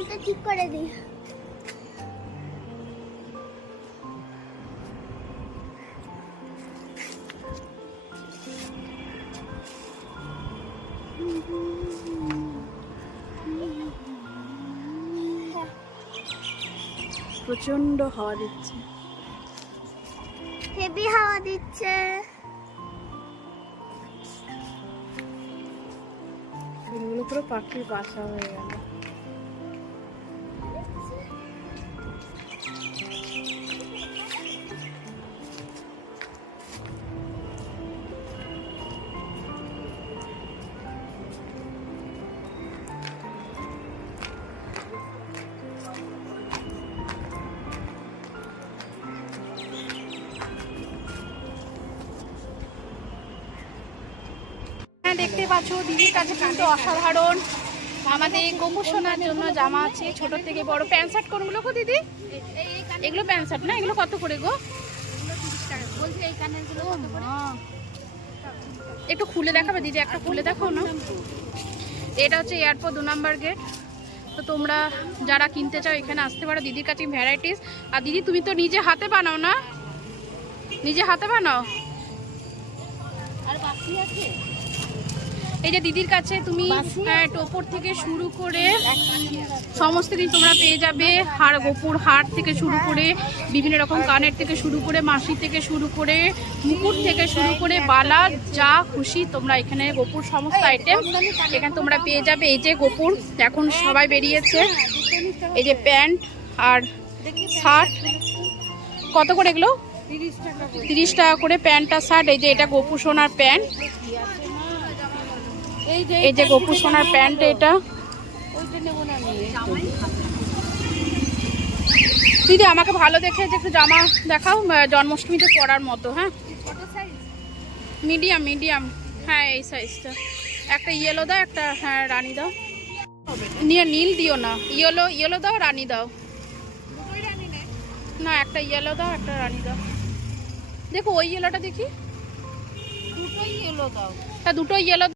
চুলটা ঠিক করে দিই। প্রচন্ড হাওয়া দিচ্ছে, হেভি হাওয়া দিচ্ছে। এগুলো পুরো পাখির বাসা হয়ে গেল। দেখতে পাচ্ছ দিদির কাছে কিন্তু অসাধারণ আমাদের গোপু সোনার জন্য জামা আছে, ছোট থেকে বড়। প্যান্ট শার্ট কোনগুলো গো দিদি? এগুলো প্যান্ট শার্ট না? এগুলো কত করে গো? একটু খুলে দেখাবে দিদি, একটা খুলে দেখাও না। এটা হচ্ছে এয়ারপোর্ট 2 নম্বর গেট। তো তোমরা যারা কিনতে চাও এখানে আসতে পারো, দিদির কাছে ভ্যারাইটিস। আর দিদি তুমি তো নিজে হাতে বানাও না? নিজে হাতে বানাও? আর বাকি আছে এই যে দিদির কাছে তুমি টোপর থেকে শুরু করে সমস্ত কিছু তোমরা পেয়ে যাবে। হার, গোপুর হার থেকে শুরু করে বিভিন্ন রকম কানের থেকে শুরু করে মাসি থেকে শুরু করে মুকুট থেকে শুরু করে বালা, যা খুশি তোমরা এখানে গোপুর সমস্ত আইটেম এখানে তোমরা পেয়ে যাবে। এই যে গোপুর এখন সবাই বেরিয়েছে, এই যে প্যান্ট আর শার্ট কত করে এগুলো? 30 টাকা করে প্যান্ট আর শার্ট। এই যে এটা গোপু সোনার প্যান্ট, এই যে গোপু সোনার প্যান্ট। এটা দিদি আমাকে ভালো দেখে যে একটু জামা দেখাও জন্মাষ্টমীতে পরার মতো। হ্যাঁ মিডিয়াম মিডিয়াম, হ্যাঁ এই সাইজটা। একটা ইয়েলো দাও, একটা হ্যাঁ রানী দাও। নিয়ে নীল দিও না, ইয়েলো ইয়েলো দাও, রানী দাও। না একটা ইয়েলো দাও, একটা রানী দাও। দেখো ওই ইয়েলোটা দেখি, দুটোই ইয়েলো দাও। তা দুটো ইয়েলো